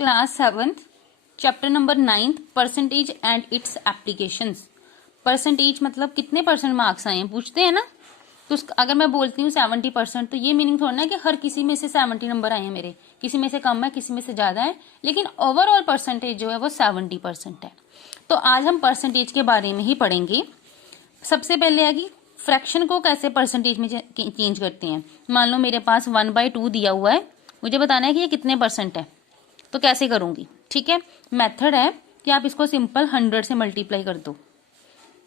Class 7th chapter number 9 percentage and it's applications. Percentage मतलब कितने percent marks आए हैं पूछते हैं ना। तो अगर मैं बोलती हूँ 70% तो ये मीनिंग थोड़ा ना कि हर किसी में से 70 नंबर आए हैं मेरे, किसी में से कम है किसी में से ज्यादा है, लेकिन ओवरऑल परसेंटेज जो है वो 70% है। तो आज हम परसेंटेज के बारे में ही पढ़ेंगे। सबसे पहले है कि फ्रैक्शन को कैसे परसेंटेज में चेंज करते हैं। मान लो मेरे पास 1/2 दिया हुआ है, मुझे बताना है कि ये कितने परसेंट है, तो कैसे करूंगी। ठीक है, मेथड है कि आप इसको सिंपल 100 से मल्टीप्लाई कर दो।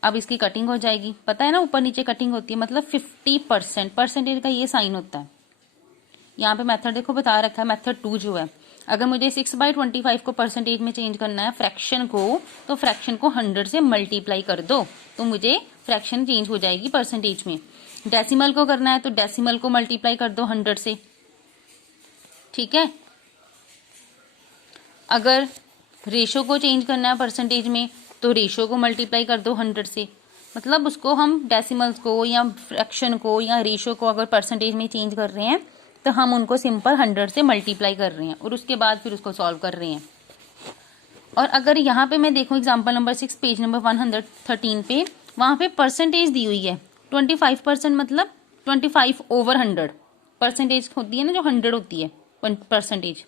अब इसकी कटिंग हो जाएगी, पता है ना ऊपर नीचे कटिंग होती है, मतलब 50%। परसेंटेज का ये साइन होता है। यहाँ पे मेथड देखो बता रखा है, मेथड 2 जो है। अगर मुझे 6/25 को परसेंटेज में चेंज करना है फ्रैक्शन को, तो फ्रैक्शन को 100 से मल्टीप्लाई कर दो तो मुझे फ्रैक्शन चेंज हो जाएगी परसेंटेज में। डेसिमल को करना है तो डेसिमल को मल्टीप्लाई कर दो 100 से। ठीक है, अगर रेशो को चेंज करना है परसेंटेज में तो रेशो को मल्टीप्लाई कर दो 100 से। मतलब उसको हम डेसिमल्स को या फ्रैक्शन को या रेशो को अगर परसेंटेज में चेंज कर रहे हैं तो हम उनको सिंपल 100 से मल्टीप्लाई कर रहे हैं और उसके बाद फिर उसको सॉल्व कर रहे हैं। और अगर यहाँ पे मैं देखूँ एग्जाम्पल नंबर 6 पेज नंबर 113 पे, वहां पे परसेंटेज दी हुई है 25%, मतलब 25/100 परसेंटेज होती है ना, जो 100 होती है परसेंटेज।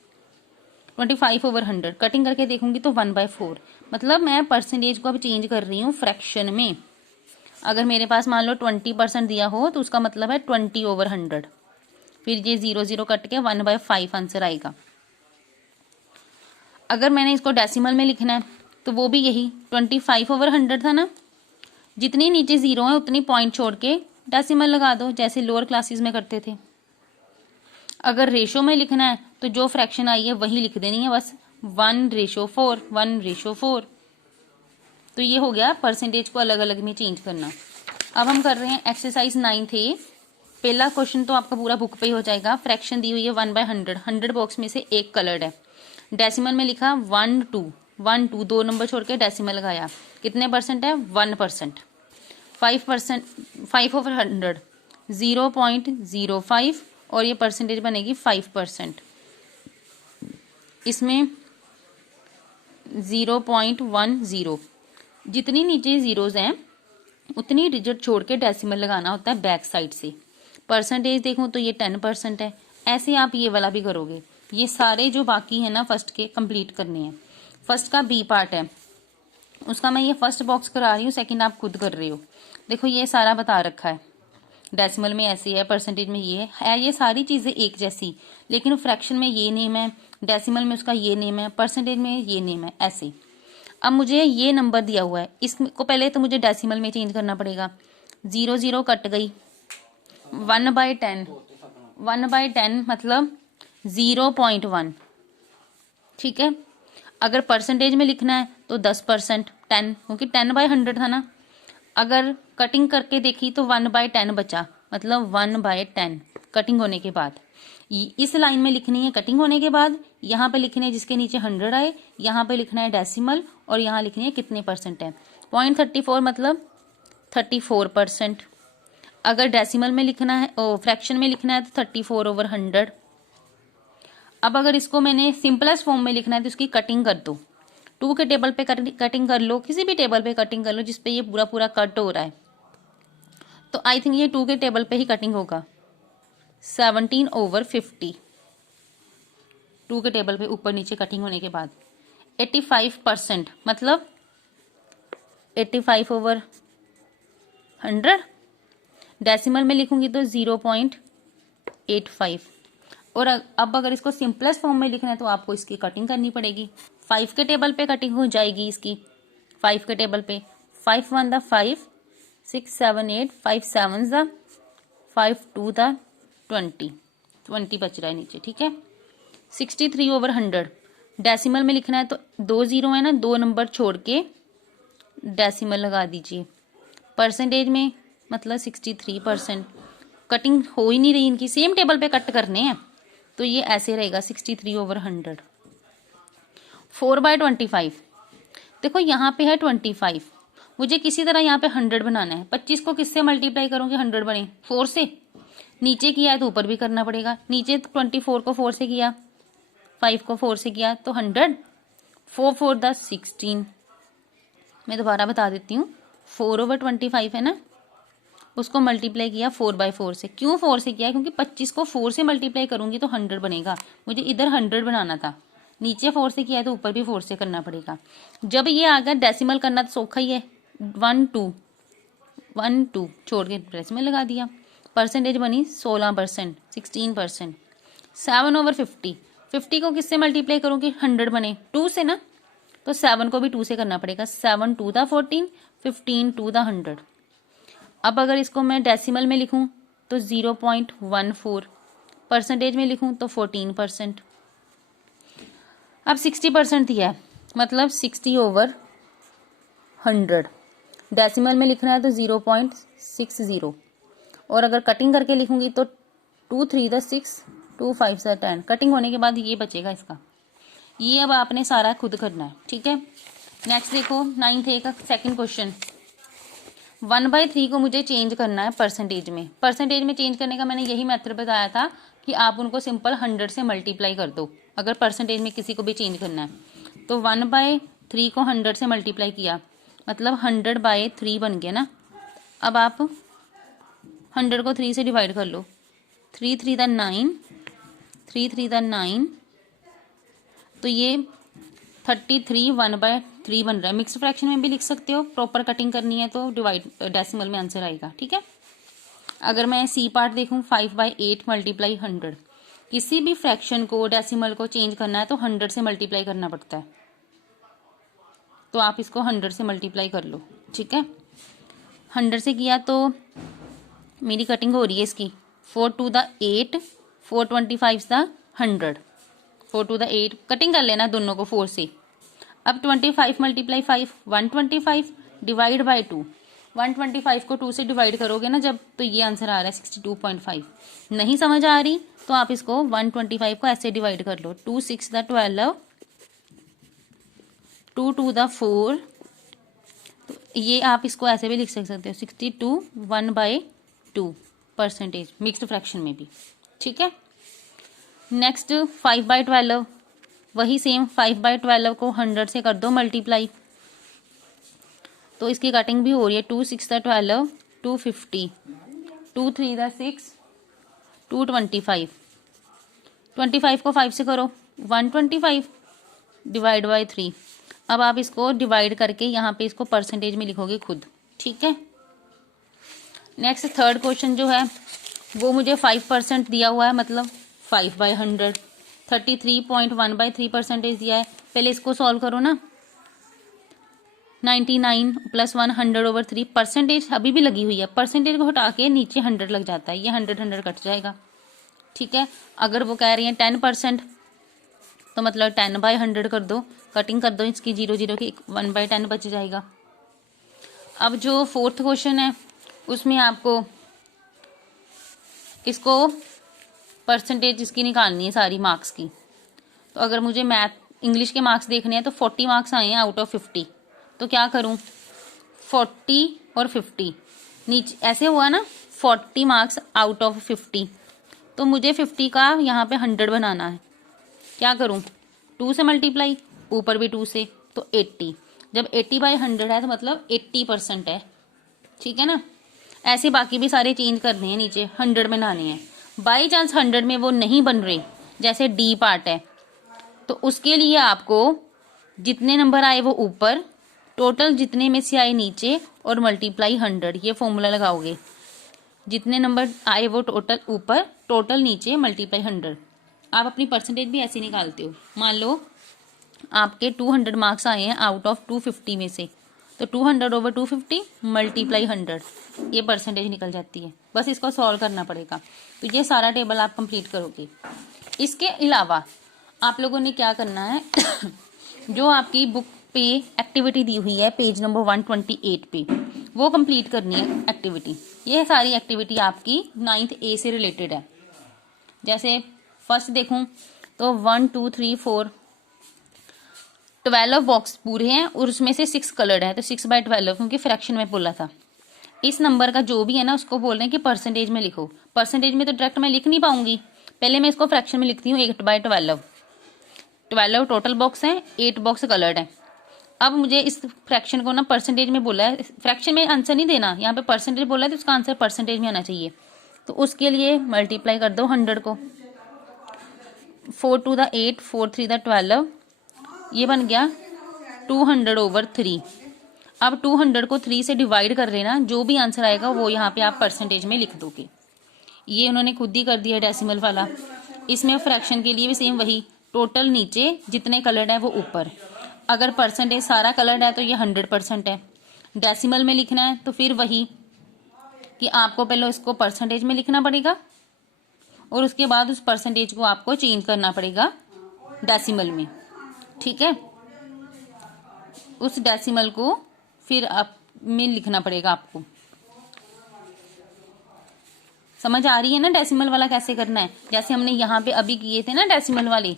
25/100 कटिंग करके देखूंगी तो 1/4, मतलब मैं परसेंटेज को अब चेंज कर रही हूँ फ्रैक्शन में। अगर मेरे पास मान लो 20% दिया हो तो उसका मतलब है 20/100, फिर ये 0 कट के 1/5 आंसर आएगा। अगर मैंने इसको डेसिमल में लिखना है तो वो भी यही 25/100 था ना, जितनी नीचे जीरो है उतनी पॉइंट छोड़ के डेसिमल लगा दो, जैसे लोअर क्लासेस में करते थे। अगर रेशो में लिखना है तो जो फ्रैक्शन आई है वही लिख देनी है, बस 1/4 1/4। तो ये हो गया परसेंटेज को अलग अलग में चेंज करना। अब हम कर रहे हैं एक्सरसाइज 9 थे। पहला क्वेश्चन तो आपका पूरा बुक पे ही हो जाएगा। फ्रैक्शन दी हुई है 1/100, 100 बॉक्स में से एक कलर्ड है। डेसिमल में लिखा 1 2 1 2, 2 नंबर छोड़ के डेसिमल लगाया, कितने परसेंट है 1%। 5%, 5/100 0.05 और ये परसेंटेज बनेगी 5%। इसमें 0.10, जितनी नीचे जीरोज हैं उतनी डिजिट छोड़ के डेसिमल लगाना होता है बैक साइड से। परसेंटेज देखूं तो ये 10% है। ऐसे आप ये वाला भी करोगे। ये सारे जो बाकी है ना फर्स्ट के कंप्लीट करने हैं। फर्स्ट का बी पार्ट है, उसका मैं ये फर्स्ट बॉक्स करा रही हूँ, सेकंड आप खुद कर रहे हो। देखो ये सारा बता रखा है, डेसिमल में ऐसे है, परसेंटेज में ये है, ये सारी चीजें एक जैसी, लेकिन फ्रैक्शन में ये नेम है, डेसिमल में उसका ये नेम है, परसेंटेज में ये नेम है, ऐसे। अब मुझे ये नंबर दिया हुआ है, इसको पहले तो मुझे डेसिमल में चेंज करना पड़ेगा। 0 कट गई, 1/10, 1/10 मतलब 0.1। ठीक है, अगर परसेंटेज में लिखना है तो 10%, 10, क्योंकि 10/100 था ना। अगर कटिंग करके देखी तो 1/10 बचा, मतलब 1/10 कटिंग होने के बाद। इस लाइन में लिखनी है कटिंग होने के बाद, यहाँ पे लिखनी है जिसके नीचे 100 आए, यहाँ पे लिखना है डेसिमल और यहाँ लिखनी है कितने परसेंट है। 0.34 मतलब 34%। अगर डेसिमल में लिखना है फ्रैक्शन में लिखना है तो 34/100। अब अगर इसको मैंने सिंपलेस्ट फॉर्म में लिखना है तो इसकी कटिंग कर दो। 2 के टेबल पे कटिंग कर लो, किसी भी टेबल पे कटिंग कर लो जिसपे ये पूरा पूरा कट हो रहा है। तो आई थिंक ये 2 के टेबल पे ही कटिंग होगा। 17/50, 2 के टेबल पे ऊपर नीचे कटिंग होने के बाद। 85% मतलब 85/100। डेसिमल में लिखूंगी तो 0.85। और अब अगर इसको सिंपलेस्ट फॉर्म में लिखना है तो आपको इसकी कटिंग करनी पड़ेगी। 5 के टेबल पे कटिंग हो जाएगी इसकी। 5 के टेबल पे 5 1 द 5, 6 7 8, 5 7 द 5 2 द 20 बच रहा है नीचे। ठीक है, 63/100 डेसिमल में लिखना है तो 2 0 है ना, 2 नंबर छोड़ के डेसिमल लगा दीजिए। परसेंटेज में मतलब 63%। कटिंग हो ही नहीं रही इनकी, सेम टेबल पे कट करने हैं तो ये ऐसे रहेगा 63/100। 4/25, देखो यहाँ पे है 25, मुझे किसी तरह यहाँ पे 100 बनाना है। 25 को किससे मल्टीप्लाई करूंगी 100 बने, 4 से। नीचे किया है तो ऊपर भी करना पड़ेगा। नीचे 24 को 4 से किया 5 को 4 से किया तो 100, 4 4 द 16। मैं दोबारा बता देती हूँ, 4/25 है ना, उसको मल्टीप्लाई किया 4/4 से। क्यों 4 से किया? क्योंकि 25 को 4 से मल्टीप्लाई करूंगी तो 100 बनेगा, मुझे इधर 100 बनाना था, नीचे 4 से किया है तो ऊपर भी 4 से करना पड़ेगा। जब ये आ गया डेसिमल करना तो सौखा ही है, 1 2 छोड़ के डेसिमल लगा दिया। परसेंटेज बनी 16%, 16%। 7/50, 50 को किससे मल्टीप्लाई करूंगी? 100 बने 2 से ना, तो 7 को भी 2 से करना पड़ेगा। 7 2 द 14, 15 2 द 100। अब अगर इसको मैं डेसिमल में लिखूं तो 0.14, परसेंटेज में लिखूं तो 14%। अब 60% दिया है, मतलब 60/100। डेसिमल में लिखना है तो 0.60, और अगर कटिंग करके लिखूंगी तो 2 3 द 6, 2 5 द 10। कटिंग होने के बाद ये बचेगा इसका। ये अब आपने सारा खुद करना है, ठीक है। नेक्स्ट देखो 9th A का सेकंड क्वेश्चन। 1/3 को मुझे चेंज करना है परसेंटेज में। परसेंटेज में चेंज करने का मैंने यही मेथड बताया था कि आप उनको सिंपल 100 से मल्टीप्लाई कर दो अगर परसेंटेज में किसी को भी चेंज करना है। तो 1/3 को 100 से मल्टीप्लाई किया, मतलब 100/3 बन गया ना। अब आप 100 को 3 से डिवाइड कर लो, 3 3 द 9, 3 3 द 9, तो ये 33 1/3 बन रहा है। मिक्स फ्रैक्शन में भी लिख सकते हो, प्रॉपर कटिंग करनी है तो डिवाइड डेसिमल में आंसर आएगा, ठीक है। अगर मैं सी पार्ट देखूं 5/8 मल्टीप्लाई 100, किसी भी फ्रैक्शन को डेसिमल को चेंज करना है तो 100 से मल्टीप्लाई करना पड़ता है, तो आप इसको 100 से मल्टीप्लाई कर लो, ठीक है। 100 से किया तो मेरी कटिंग हो रही है इसकी, 4 2 द 8, 4 25 द 100, 4 2 द 8 कटिंग कर लेना दोनों को 4 से। अब 25 मल्टीप्लाई 5, 125 डिवाइड बाई 2। 125 को 2 से डिवाइड करोगे ना जब, तो ये आंसर आ रहा है 62.5। नहीं समझ आ रही तो आप इसको 125 को ऐसे डिवाइड कर लो, 2 6 द 12, 2 2 द 4। तो ये आप इसको ऐसे भी लिख सकते हो 62 1/2 परसेंटेज, मिक्स्ड फ्रैक्शन में भी, ठीक है। नेक्स्ट 5/12, वही सेम 5/12 को 100 से कर दो मल्टीप्लाई, तो इसकी कटिंग भी हो रही है। 2 6 द 12, 250, 2 3 द 6, 225। 25 को 5 से करो 125 डिवाइड बाई 3। अब आप इसको डिवाइड करके यहाँ पे इसको परसेंटेज में लिखोगे खुद, ठीक है। नेक्स्ट थर्ड क्वेश्चन जो है वो मुझे 5% दिया हुआ है, मतलब 5/100, 33.1/3 परसेंटेज दिया है। पहले इसको सॉल्व करो ना, 99 + 100/3 परसेंटेज अभी भी लगी हुई है, परसेंटेज को हटा के नीचे 100 लग जाता है, ये 100 कट जाएगा, ठीक है। अगर वो कह रही है 10% तो मतलब 10/100 कर दो, कटिंग कर दो इसकी 0 0 की, 1/10 बच जाएगा। अब जो फोर्थ क्वेश्चन है उसमें आपको इसको परसेंटेज इसकी निकालनी है सारी मार्क्स की। तो अगर मुझे मैथ इंग्लिश के मार्क्स देखने हैं तो 40 मार्क्स आए हैं आउट ऑफ 50, तो क्या करूं, 40 और 50 नीचे ऐसे हुआ ना, 40 मार्क्स आउट ऑफ 50, तो मुझे 50 का यहाँ पे 100 बनाना है। क्या करूं, 2 से मल्टीप्लाई, ऊपर भी 2 से, तो 80। जब 80/100 है तो मतलब 80% है, ठीक है ना। ऐसे बाकी भी सारे चेंज करने हैं, नीचे 100 बनाने हैं। बाई चांस 100 में वो नहीं बन रहे, जैसे डी पार्ट है, तो उसके लिए आपको जितने नंबर आए वो ऊपर, टोटल जितने में से आए नीचे, और मल्टीप्लाई 100, ये फॉर्मूला लगाओगे। जितने नंबर आए वो टोटल ऊपर, टोटल नीचे, मल्टीप्लाई 100। आप अपनी परसेंटेज भी ऐसे निकालते हो। मान लो आपके 200 मार्क्स आए हैं आउट ऑफ 250 में से, तो 200/250 मल्टीप्लाई 100, ये परसेंटेज निकल जाती है। बस इसको सॉल्व करना पड़ेगा, तो ये सारा टेबल आप कंप्लीट करोगे। इसके अलावा आप लोगों ने क्या करना है जो आपकी बुक पे एक्टिविटी दी हुई है पेज नंबर 128 पे, वो कंप्लीट करनी है एक्टिविटी। ये सारी एक्टिविटी आपकी 9th A से रिलेटेड है। जैसे फर्स्ट देखूं तो 1 2 3 4 12 बॉक्स पूरे हैं और उसमें से 6 कलर्ड है, तो 6/12 क्योंकि फ्रैक्शन में बोला था। इस नंबर का जो भी है ना उसको बोल रहे हैं कि परसेंटेज में लिखो। परसेंटेज में तो डायरेक्ट मैं लिख नहीं पाऊंगी, पहले मैं इसको फ्रैक्शन में लिखती हूँ 8/12। 12 टोटल बॉक्स हैं, 8 बॉक्स कलर्ड हैं। अब मुझे इस फ्रैक्शन को ना परसेंटेज में बोला है, फ्रैक्शन में आंसर नहीं देना, यहाँ पे परसेंटेज बोला है तो उसका आंसर परसेंटेज में आना चाहिए। तो उसके लिए मल्टीप्लाई कर दो 100 को, 4 2 द 8, 4 3 द 12, ये बन गया 200/3। अब 200 को 3 से डिवाइड कर लेना, जो भी आंसर आएगा वो यहाँ पे आप परसेंटेज में लिख दोगे। ये उन्होंने खुद ही कर दिया डेसिमल वाला। इसमें फ्रैक्शन के लिए भी सेम वही, टोटल नीचे, जितने कलर्ड है वो ऊपर। अगर परसेंटेज सारा कलर्ड है तो ये 100% है। डेसिमल में लिखना है तो फिर वही कि आपको पहले इसको परसेंटेज में लिखना पड़ेगा और उसके बाद उस परसेंटेज को आपको चेंज करना पड़ेगा डेसिमल में। ठीक है, उस डेसिमल को फिर आप में लिखना पड़ेगा आपको। समझ आ रही है ना डेसिमल वाला कैसे करना है? जैसे हमने यहाँ पे अभी किए थे ना डेसिमल वाले,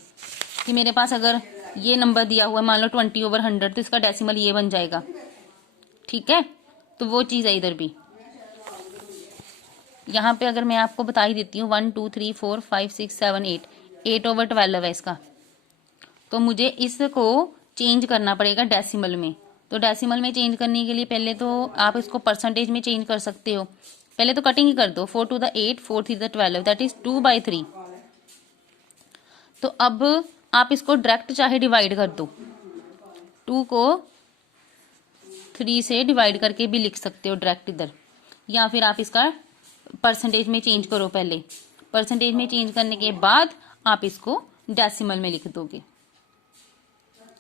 कि मेरे पास अगर ये नंबर दिया हुआ है मान लो 20/100, तो इसका डेसिमल ये बन जाएगा। ठीक है, तो वो चीज़ है इधर भी। यहाँ पे अगर मैं आपको बता ही देती हूँ 1 2 3 4 5 6 7 8/12 है इसका, तो मुझे इसको चेंज करना पड़ेगा डेसिमल में। तो डेसिमल में चेंज करने के लिए पहले तो आप इसको परसेंटेज में चेंज कर सकते हो। पहले तो कटिंग ही कर दो, 4 2 द 8, 4 3 द 12, दैट इज 2/3। तो अब आप इसको डायरेक्ट चाहे डिवाइड कर दो, 2 को 3 से डिवाइड करके भी लिख सकते हो डायरेक्ट इधर, या फिर आप इसका परसेंटेज में चेंज करो। पहले परसेंटेज में चेंज करने के बाद आप इसको डेसिमल में लिख दोगे।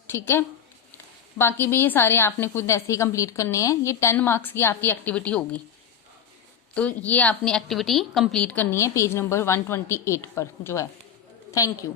ठीक है, बाकी भी ये सारे आपने खुद ऐसे ही कंप्लीट करने हैं। ये 10 मार्क्स की आपकी एक्टिविटी होगी, तो ये आपने एक्टिविटी कंप्लीट करनी है पेज नंबर 128 पर जो है। Thank you.